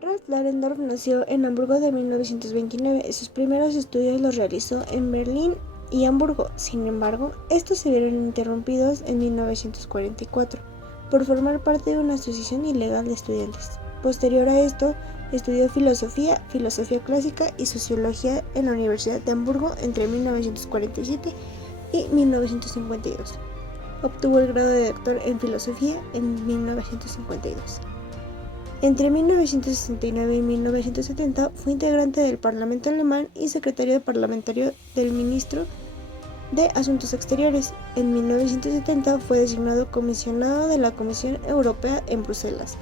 Ralph Dahrendorf nació en Hamburgo de 1929. Sus primeros estudios los realizó en Berlín y Hamburgo. Sin embargo, estos se vieron interrumpidos en 1944 por formar parte de una asociación ilegal de estudiantes. Posterior a esto, estudió filosofía, filosofía clásica y sociología en la Universidad de Hamburgo entre 1947 y 1952. Obtuvo el grado de doctor en filosofía en 1952. Entre 1969 y 1970 fue integrante del Parlamento alemán y secretario parlamentario del ministro de Asuntos Exteriores. En 1970 fue designado comisionado de la Comisión Europea en Bruselas.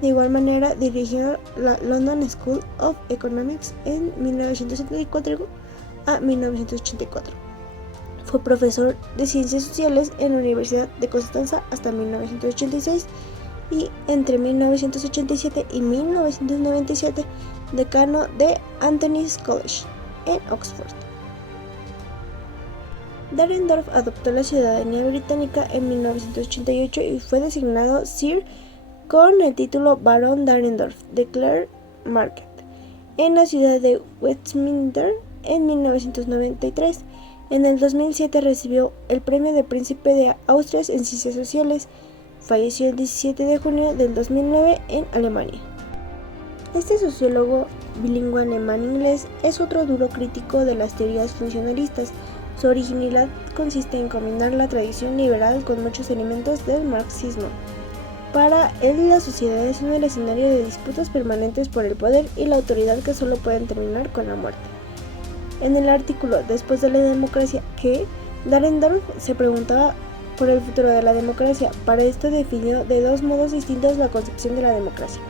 De igual manera, dirigió la London School of Economics en 1974 a 1984. Fue profesor de Ciencias Sociales en la Universidad de Constanza hasta 1986 y entre 1987 y 1997 decano de Anthony's College en Oxford. Dahrendorf adoptó la ciudadanía británica en 1988 y fue designado Sir con el título Barón Dahrendorf de Clare Market en la ciudad de Westminster en 1993. En el 2007 recibió el premio de Príncipe de Asturias en Ciencias Sociales. Falleció el 17 de junio del 2009 en Alemania. Este sociólogo bilingüe alemán-inglés es otro duro crítico de las teorías funcionalistas. Su originalidad consiste en combinar la tradición liberal con muchos elementos del marxismo. Para él, la sociedad es un escenario de disputas permanentes por el poder y la autoridad que solo pueden terminar con la muerte. En el artículo Después de la democracia, Dahrendorf se preguntaba por el futuro de la democracia. Para esto definió de dos modos distintos la concepción de la democracia.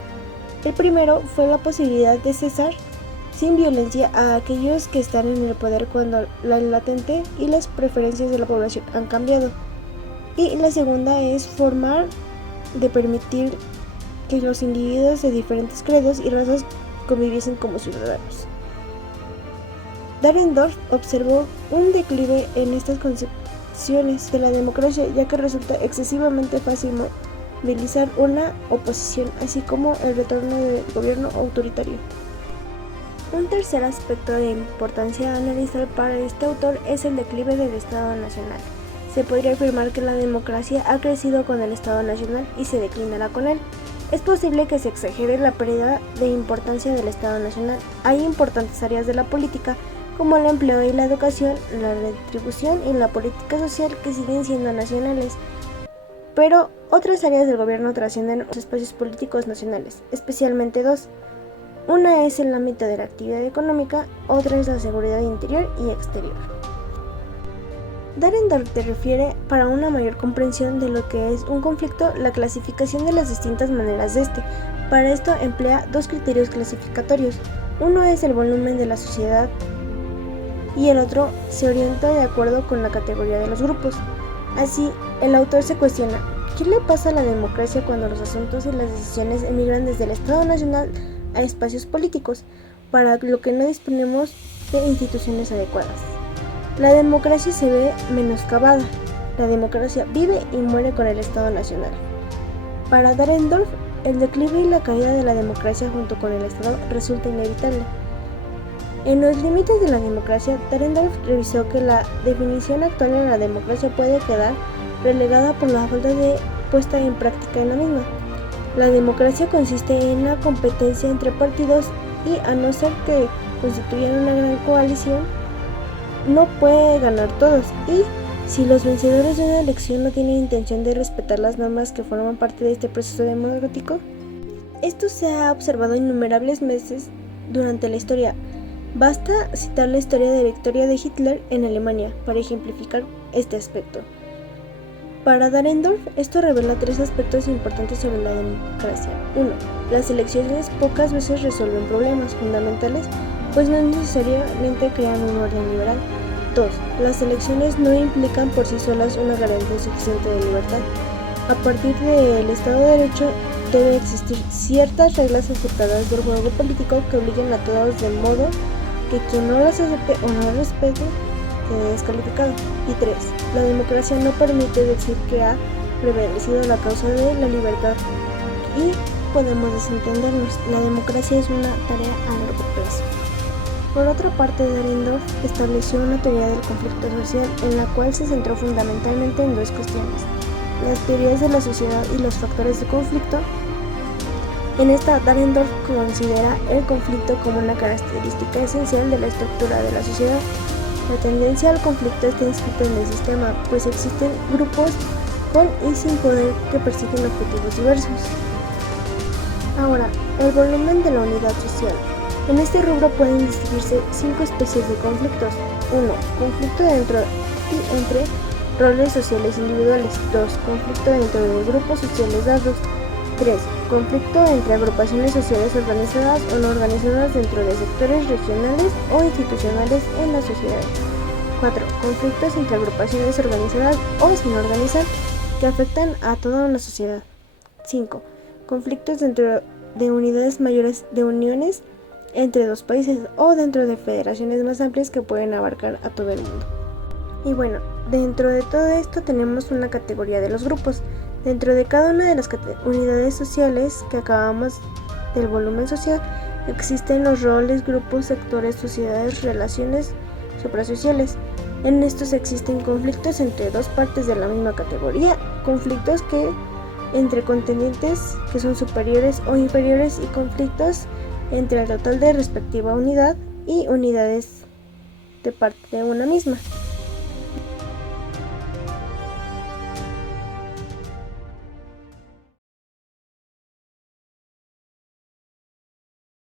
El primero fue la posibilidad de cesar sin violencia a aquellos que están en el poder cuando la latente y las preferencias de la población han cambiado. Y la segunda es formar de permitir que los individuos de diferentes credos y razas conviviesen como ciudadanos. Dahrendorf observó un declive en estas concepciones de la democracia, ya que resulta excesivamente fácil movilizar una oposición, así como el retorno del gobierno autoritario. Un tercer aspecto de importancia a analizar para este autor es el declive del Estado Nacional. Se podría afirmar que la democracia ha crecido con el Estado Nacional y se declinará con él. Es posible que se exagere la pérdida de importancia del Estado Nacional. Hay importantes áreas de la política, como el empleo y la educación, la retribución y la política social, que siguen siendo nacionales. Pero otras áreas del gobierno trascienden los espacios políticos nacionales, especialmente dos. Una es el ámbito de la actividad económica, otra es la seguridad interior y exterior. Dahrendorf te refiere, para una mayor comprensión de lo que es un conflicto, la clasificación de las distintas maneras de este. Para esto emplea dos criterios clasificatorios. Uno es el volumen de la sociedad y el otro se orienta de acuerdo con la categoría de los grupos. Así, el autor se cuestiona, ¿qué le pasa a la democracia cuando los asuntos y las decisiones emigran desde el Estado Nacional a espacios políticos, para lo que no disponemos de instituciones adecuadas? La democracia se ve menoscabada. La democracia vive y muere con el Estado Nacional. Para Dahrendorf, el declive y la caída de la democracia junto con el Estado resulta inevitable. En los límites de la democracia, Dahrendorf revisó que la definición actual de la democracia puede quedar relegada por la falta de puesta en práctica en la misma. La democracia consiste en la competencia entre partidos y, a no ser que constituyan una gran coalición, no puede ganar todos. Y si los vencedores de una elección no tienen intención de respetar las normas que forman parte de este proceso democrático, esto se ha observado innumerables veces durante la historia. Basta citar la historia de victoria de Hitler en Alemania para ejemplificar este aspecto. Para Dahrendorf, esto revela tres aspectos importantes sobre la democracia. 1. Las elecciones pocas veces resuelven problemas fundamentales, pues no necesariamente crean un orden liberal. 2. Las elecciones no implican por sí solas una garantía suficiente de libertad. A partir del Estado de Derecho, debe existir ciertas reglas aceptadas del juego político que obliguen a todos, de modo que quien no las acepte o no las respete quede descalificado. Y 3. La democracia no permite decir que ha prevalecido la causa de la libertad y podemos desentendernos. La democracia es una tarea a largo plazo. Por otra parte, Dahrendorf estableció una teoría del conflicto social en la cual se centró fundamentalmente en dos cuestiones: las teorías de la sociedad y los factores de conflicto. En esta, Dahrendorf considera el conflicto como una característica esencial de la estructura de la sociedad. La tendencia al conflicto está inscrita en el sistema, pues existen grupos con y sin poder que persiguen objetivos diversos. Ahora, el volumen de la unidad social. En este rubro pueden distinguirse 5 especies de conflictos. 1. Conflicto dentro y entre roles sociales individuales. 2. Conflicto dentro de grupos sociales dados. 3. Conflicto entre agrupaciones sociales organizadas o no organizadas dentro de sectores regionales o institucionales en la sociedad. 4. Conflictos entre agrupaciones organizadas o sin organizar que afectan a toda una sociedad. 5. Conflictos dentro de unidades mayores de uniones entre dos países o dentro de federaciones más amplias que pueden abarcar a todo el mundo. Y bueno, dentro de todo esto tenemos una categoría de los grupos. Dentro de cada una de las unidades sociales que acabamos del volumen social, existen los roles, grupos, sectores, sociedades, relaciones suprasociales. En estos existen conflictos entre dos partes de la misma categoría, conflictos entre contendientes que son superiores o inferiores y conflictos entre el total de respectiva unidad y unidades de parte de una misma.